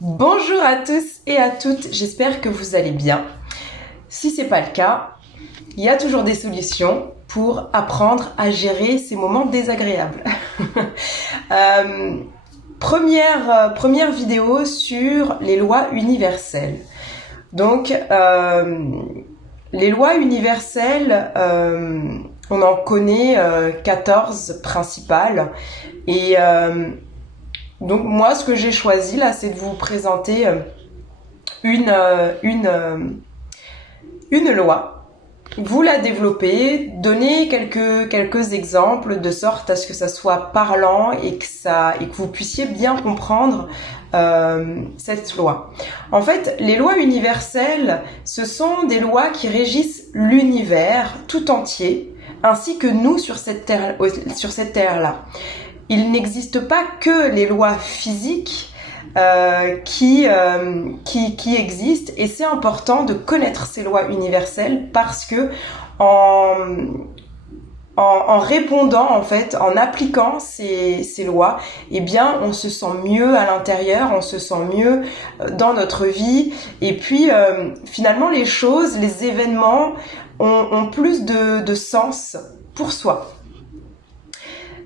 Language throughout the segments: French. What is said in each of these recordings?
Bonjour à tous et à toutes, j'espère que vous allez bien. Si c'est pas le cas, il y a toujours des solutions pour apprendre à gérer ces moments désagréables. Première vidéo sur les lois universelles. Donc, les lois universelles, on en connaît 14 principales et donc moi, ce que j'ai choisi là, c'est de vous présenter une, une loi. Vous la développez, donnez quelques exemples de sorte à ce que ça soit parlant et que vous puissiez bien comprendre cette loi. En fait, les lois universelles, ce sont des lois qui régissent l'univers tout entier, ainsi que nous sur cette terre-là. Il n'existe pas que les lois physiques qui existent, et c'est important de connaître ces lois universelles parce que en répondant, en fait, en appliquant ces lois, eh bien, on se sent mieux à l'intérieur, on se sent mieux dans notre vie, et puis finalement les choses, les événements ont plus de sens pour soi.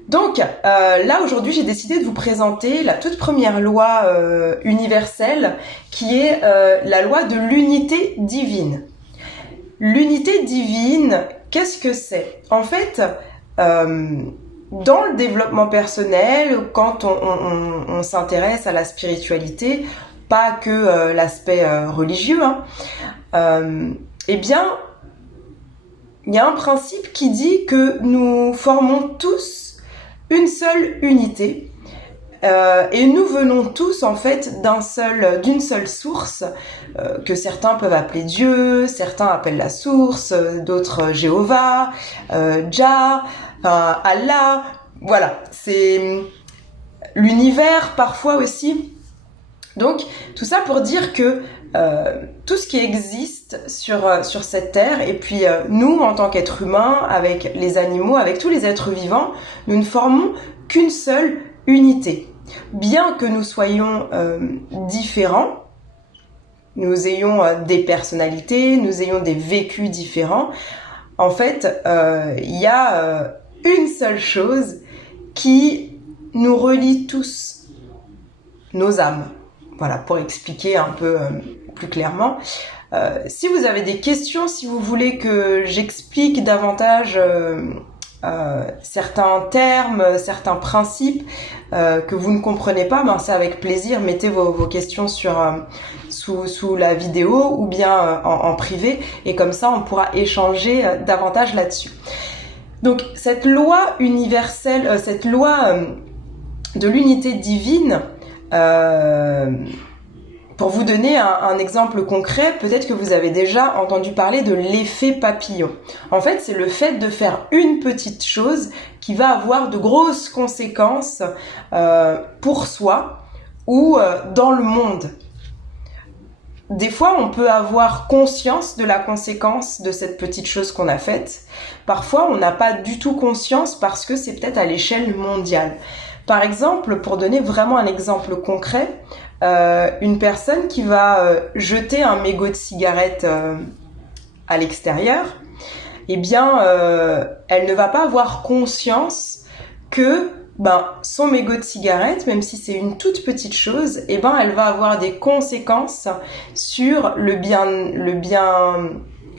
Donc là aujourd'hui j'ai décidé de vous présenter la toute première loi universelle qui est la loi de l'unité divine. L'unité divine, qu'est-ce que c'est ? En fait, dans le développement personnel, quand on s'intéresse à la spiritualité, pas que l'aspect religieux, eh bien, il y a un principe qui dit que nous formons tous une seule unité et nous venons tous en fait d'une seule source que certains peuvent appeler Dieu, certains appellent la source, d'autres Jéhovah, Jah, Allah, voilà, c'est l'univers parfois aussi. Donc tout ça pour dire que tout ce qui existe sur cette terre, et puis nous en tant qu'êtres humains, avec les animaux, avec tous les êtres vivants, nous ne formons qu'une seule unité. Bien que nous soyons différents, nous ayons des personnalités, nous ayons des vécus différents, en fait, il y a une seule chose qui nous relie tous, nos âmes. Voilà, pour expliquer un peu plus clairement. Si vous avez des questions, si vous voulez que j'explique davantage certains termes, certains principes que vous ne comprenez pas, ben c'est avec plaisir. Mettez vos questions sous la vidéo ou bien en privé, et comme ça on pourra échanger davantage là-dessus. Donc cette loi universelle, cette loi de l'unité divine, pour vous donner un exemple concret, peut-être que vous avez déjà entendu parler de l'effet papillon. En fait, c'est le fait de faire une petite chose qui va avoir de grosses conséquences pour soi ou dans le monde. Des fois, on peut avoir conscience de la conséquence de cette petite chose qu'on a faite. Parfois, on n'a pas du tout conscience parce que c'est peut-être à l'échelle mondiale. Par exemple, pour donner vraiment un exemple concret, une personne qui va jeter un mégot de cigarette à l'extérieur, eh bien, elle ne va pas avoir conscience que son mégot de cigarette, même si c'est une toute petite chose, elle va avoir des conséquences sur le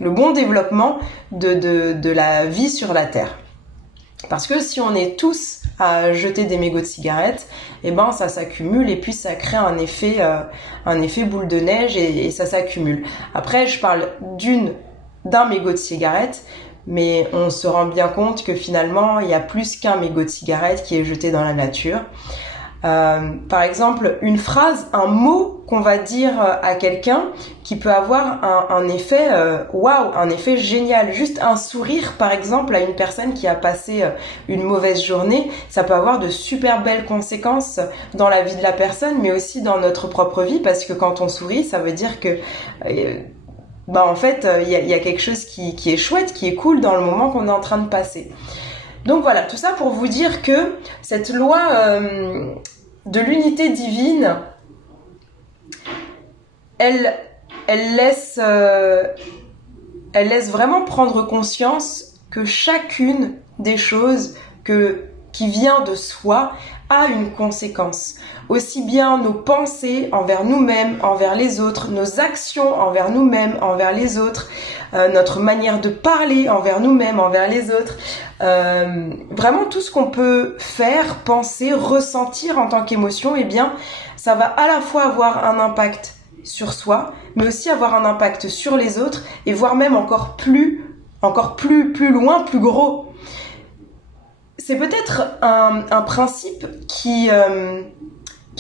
bon développement de la vie sur la Terre. Parce que si on est tous à jeter des mégots de cigarettes, ça s'accumule et puis ça crée un effet boule de neige et ça s'accumule. Après, je parle d'un mégot de cigarette, mais on se rend bien compte que finalement, il y a plus qu'un mégot de cigarette qui est jeté dans la nature. Par exemple, une phrase, un mot qu'on va dire à quelqu'un qui peut avoir un effet waouh, un effet génial. Juste un sourire, par exemple, à une personne qui a passé une mauvaise journée, ça peut avoir de super belles conséquences dans la vie de la personne, mais aussi dans notre propre vie, parce que quand on sourit, ça veut dire que en fait, il y a quelque chose qui est chouette, qui est cool dans le moment qu'on est en train de passer. Donc voilà, tout ça pour vous dire que cette loi de l'unité divine, elle laisse vraiment prendre conscience que chacune des choses qui vient de soi a une conséquence. Aussi bien nos pensées envers nous-mêmes, envers les autres, nos actions envers nous-mêmes, envers les autres, notre manière de parler envers nous-mêmes, envers les autres. Vraiment tout ce qu'on peut faire, penser, ressentir en tant qu'émotion, eh bien, ça va à la fois avoir un impact sur soi, mais aussi avoir un impact sur les autres, et voire même encore plus loin, plus gros. C'est peut-être un principe qui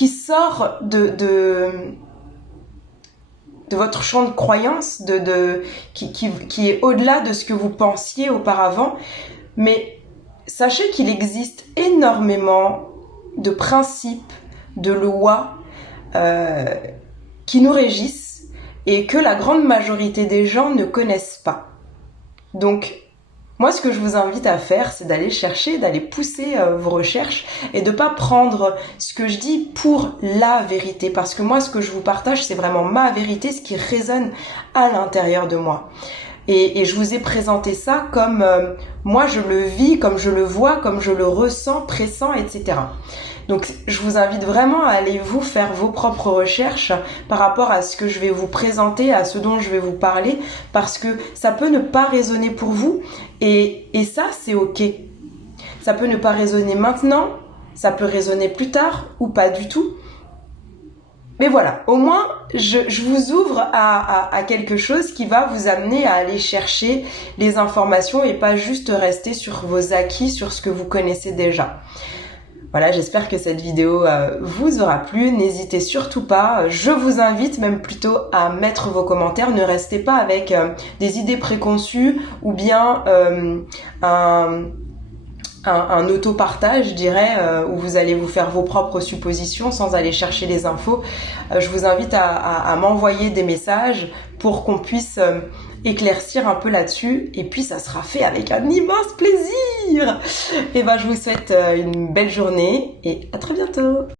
sort de votre champ de croyance, qui est au-delà de ce que vous pensiez auparavant. Mais sachez qu'il existe énormément de principes, de lois qui nous régissent et que la grande majorité des gens ne connaissent pas. Donc, moi, ce que je vous invite à faire, c'est d'aller chercher, d'aller pousser vos recherches et de pas prendre ce que je dis pour la vérité. Parce que moi, ce que je vous partage, c'est vraiment ma vérité, ce qui résonne à l'intérieur de moi. Et je vous ai présenté ça comme moi, je le vis, comme je le vois, comme je le ressens, pressens, etc. Donc, je vous invite vraiment à aller vous faire vos propres recherches par rapport à ce que je vais vous présenter, à ce dont je vais vous parler, parce que ça peut ne pas résonner pour vous, et ça, c'est ok. Ça peut ne pas résonner maintenant, ça peut résonner plus tard, ou pas du tout. Mais voilà, au moins, je vous ouvre à quelque chose qui va vous amener à aller chercher les informations et pas juste rester sur vos acquis, sur ce que vous connaissez déjà. Voilà, j'espère que cette vidéo vous aura plu. N'hésitez surtout pas, je vous invite même plutôt à mettre vos commentaires. Ne restez pas avec des idées préconçues ou bien un auto-partage, je dirais, où vous allez vous faire vos propres suppositions sans aller chercher les infos. Je vous invite à m'envoyer des messages pour qu'on puisse éclaircir un peu là-dessus, et puis ça sera fait avec un immense plaisir. Et ben, je vous souhaite une belle journée et à très bientôt.